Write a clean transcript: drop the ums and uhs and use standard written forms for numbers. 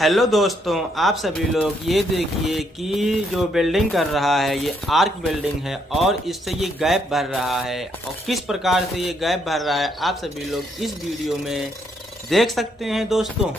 Hello दोस्तों, आप सभी लोग ये देखिए कि जो बिल्डिंग कर रहा है ये आर्क बिल्डिंग है और इससे ये गैप भर रहा है। और किस प्रकार से ये गैप भर रहा है आप सभी लोग इस वीडियो में देख सकते हैं दोस्तों।